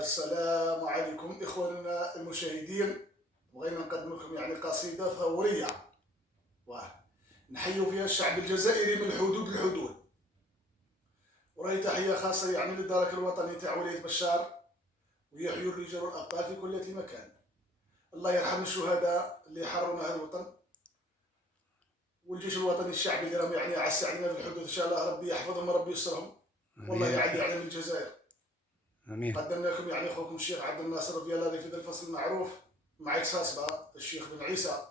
السلام عليكم إخواننا المشاهدين. بغينا نقدم لكم قصيدة ثورية نحيوا فيها الشعب الجزائري من الحدود للحدود، وراهي تحية خاصة للدرك الوطني تاع ولاية بشار، ويحيوا الرجال والأبطال في كل مكان. الله يرحم الشهداء اللي حرروا هذا الوطن، والجيش الوطني الشعبي اللي راهم يعسى علينا في الحدود. إن شاء الله ربي يحفظهم وربي يسترهم، والله يعلي عليهم الجزائر. امين. قدمنا لكم اخوكم الشيخ عبد الناصر رضي الله عنه في ذا الفصل المعروف مع اكساسبه الشيخ بن عيسى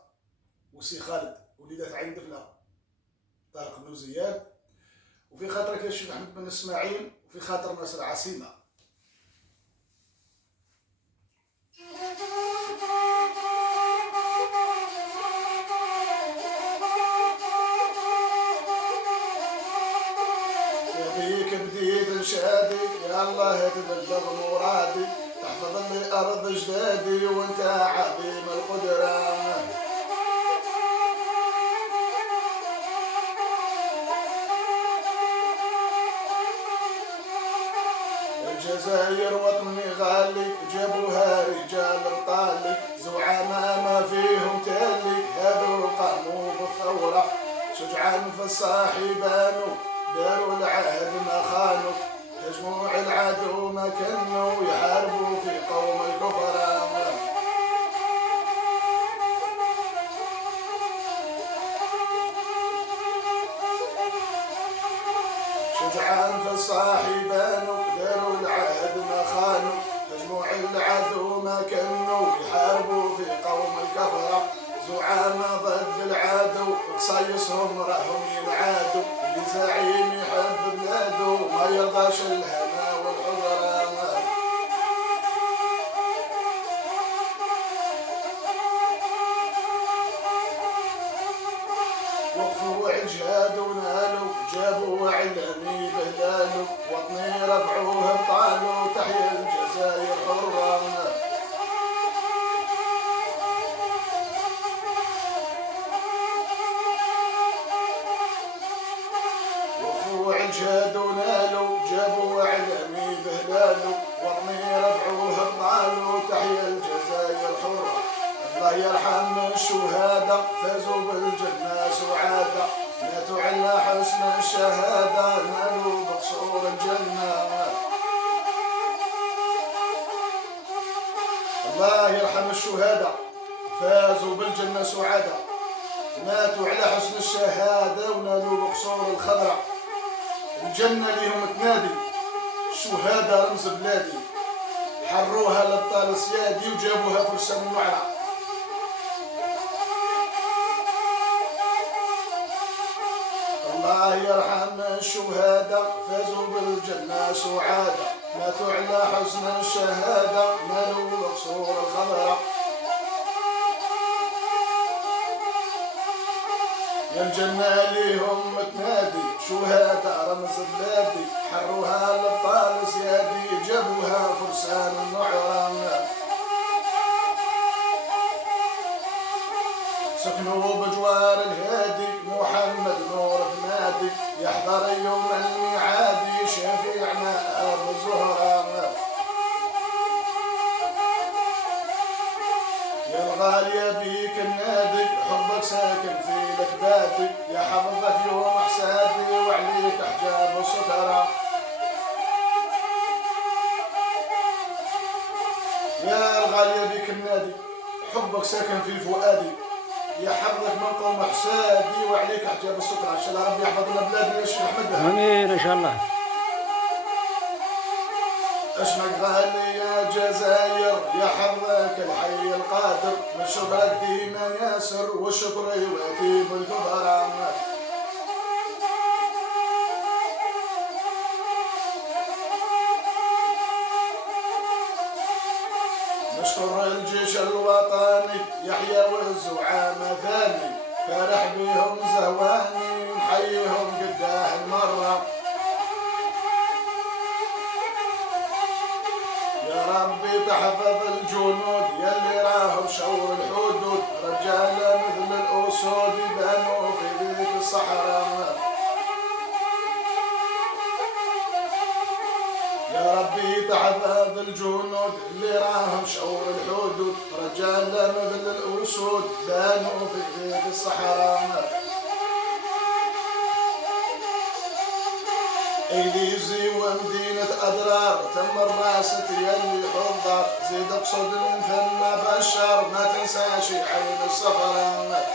وسي خالد وليدات عين دفله طارق بن زياد، وفي خاطرك يا الشيخ احمد بن اسماعيل، وفي خاطر ناصر عسيمه. بيك بديت نشادي يا الله تبلغ مرادي، تحفظ لي ارض جدادي وانت عظيم القدره. الجزائر وطني غالي، جابوها رجال بطالي، زعماء ما فيهم تالي، هذو قاموا بالثوره، شجعان في الصاحبانو، داروا العهد ما خانوا، هجموا العدو ما كانوا، يحاربوا في قوم الكفراء. شجعان في الصاحبان، داروا العهد ما خانوا، هجموا العدو ما كانوا، يحاربوا في قوم الكفراء. زعامة ضد العدو، قصايصهم راهم ينعادوا، اللي زعيم يحب بلادو ما يرضاش الهنا والعذرا. وقفوا عجهاد ونالوا، جابوا علمي بهلالو، وطني رفعوه بطالو، تحيا الجزائر حرة. وقفوا عجهاد ونالوا، جابوا علمي بهلالو، وطني رفعوه بطالو، تحيا الجزائر حرة. الله يرحم الشهداء، فازوا بالجنة سعادة، ماتوا على حسن الشهادة، نالوا بقصور الجنة. الله يرحم الشهداء، فازوا بالجنة سعادة، ماتوا على حسن الشهادة، ونالوا بقصور الخضراء. الجنة ليهم تنادي، الشهداء رمز بلادي، حروها للطال سيادي، وجابوها فرسان النعرة. الله يرحم الشهداء، فازوا بالجنة سعادة، ماتوا على حسن الشهادة، نالوا بقصور الخضراء. يا الجنة ليهم تنادي، شهداء رمز بلادي، حروها للطال سيادي، جابوها فرسان النعرة. سكنوا بجوار الهادي، محمد نور بنادي، يحضر يوم الميعاد، شفيعنا ابو الزهراء. يا الغالية بيك النادي، حبك ساكن في الكبادي، يا حفظك يوم حسادي، وعليك حجاب السترة. يا الغالية بيك النادي، حبك ساكن في فؤادي، يا حفظك من قوم حسادي، وعليك حجاب السترة. ان شاء الله ربي يحفظ لنا بلادنا يا شيخ احمد. امين ان شاء الله. اسمك غالي يا جزائر، يا حظك الحي القادر، من شكرك دينا ياسر، والشكر يواتي بالكبرى. نشكر الجيش الوطني، يحيى والزعامة ثاني، فرح بهم زواني، نحييهم قداه المرة. يا ربي تحفظ الجنود، يلي راهم شور الحدود، رجال مثل الأسود يبانوا في ذيك الصحراء. يا ربي تحفظ الجنود اللي راهم شعور الحدود، رجال مثل الأسود بانوا في بيت الصحراء. إليزي ومدينة أضرار تم الراست يلي حضر، زيد اقصد من ثم بشر ما تنساش عين السفر.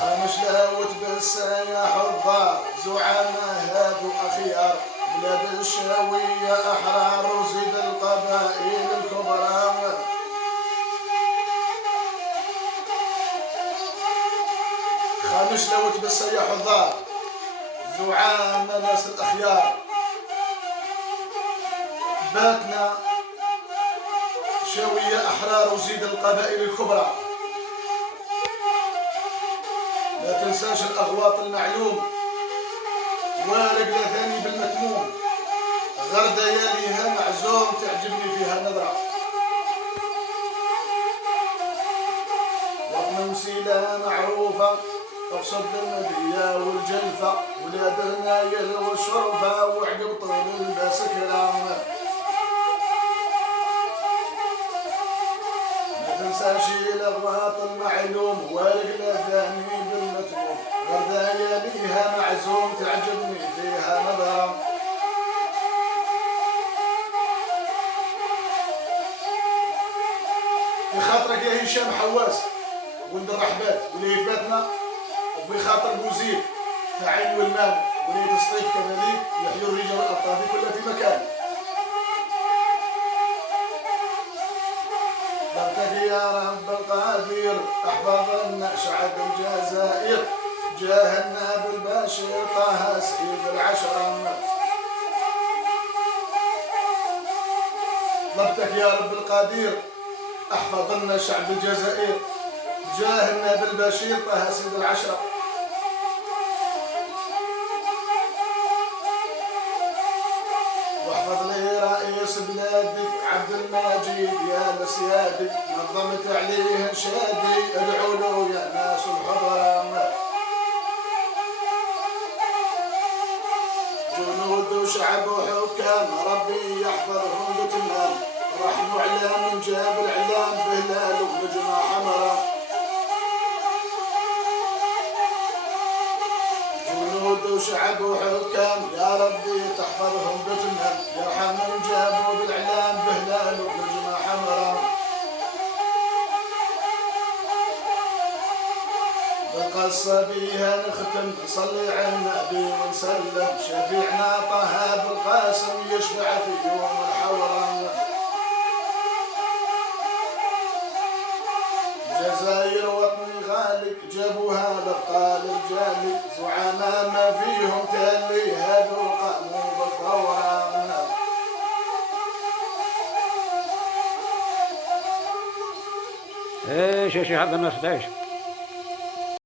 خامش لاوت بالسايا حضار زعماء هادو أخيار، بلاد الشاوية أحرار وزيد القبائل الكبرى. خامش لاوت بالسايا حضار زعماء ناس الأخيار، باتنا شاوية أحرار وزيد القبائل الكبرى. لا تنساش الأغواط المعلوم، وارق لثاني بالمتموم، غردة ياليها معزوم تعجبني فيها نظرة. وطن وسيلة معروفة اقصد المدية والجلفة، ولاد النايل والشرفة وعقب طول الباس كرام. ما تنساش الأغواط المعلوم، وارق لثاني بالمتموم، غردة ياليها معزوم تعجبني فيها نظرة. في خاطرك يا هشام حواس ولد الرحبات وليد باتنا، وفي خاطر بوزيد فعين والمال وليد الصيف كذلك، يحيوا الرجال الأبطال في كل مكان. بركك يا رب القادر احفظنا شعب الجزائر، جاه الناب البشير طه سيد العشرة. طلبتك يا رب القادر احفظنا شعب الجزائر، جاه الناب البشير طه سيد العشرة. واحفظ لي رئيس بلادك عبد المجيد يا لسيادك، نظمت عليه انشادي ادعوا له يا ناس الحضرة. جنود وشعب وحكام ربي يحفظهم بتمام، رحموا علام جاب الاعلام بهلال ونجمة حمراء. جنود وشعب وحكام يا ربي تحفظهم بتمام، يرحم من جابوا بالاعلام بهلال ونجمة حمراء. بالقصة بيها نختم نصلي على النبي ونسلم، شفيعنا طه بالقاسم يشفع في يوم الحورة. جزاير وطني غالي جابوها لابطال رجالي، زعماء ما فيهم تالي هادو قاموا بالثورة. ايش يا شيخ عبد الناصر تعيش.